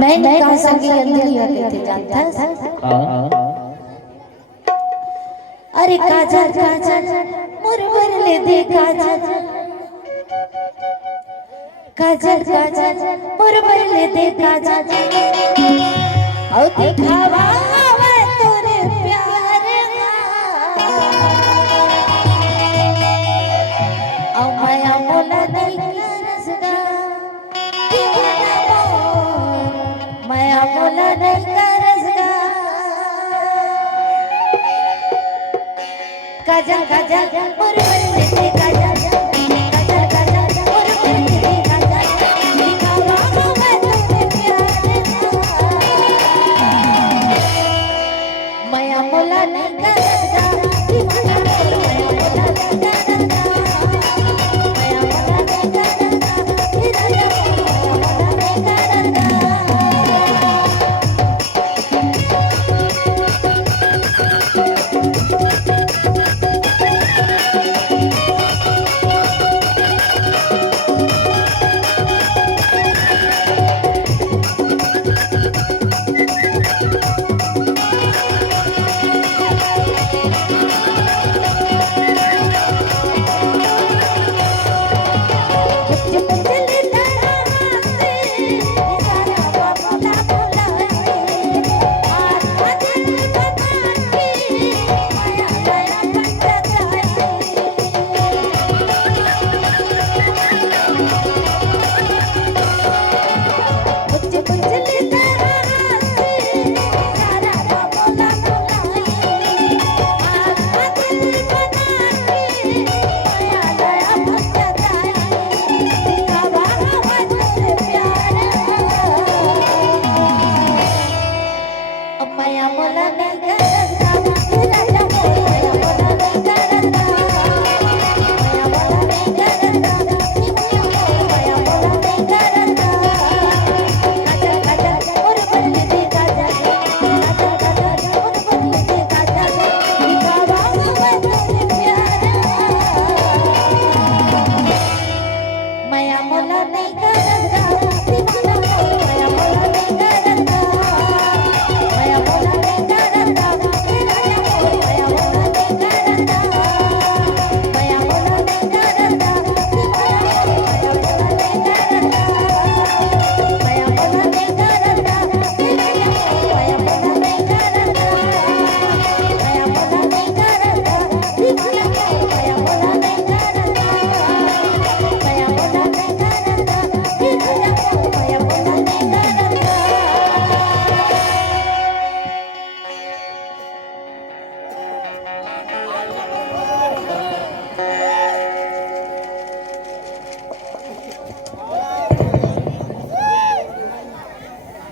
मैं कहाँ संगी अंधेरिया कहते जानता। अरे काजल काजल मुरमुर ले दे काजल, काजल काजल मुरमुर ले दे काजल, औ दिखावा तोरे प्यार का, औ माया मोला नहीं करसगा, माया मोला नहीं करसगा। काजल काजल मुरमुर ले दे काजल,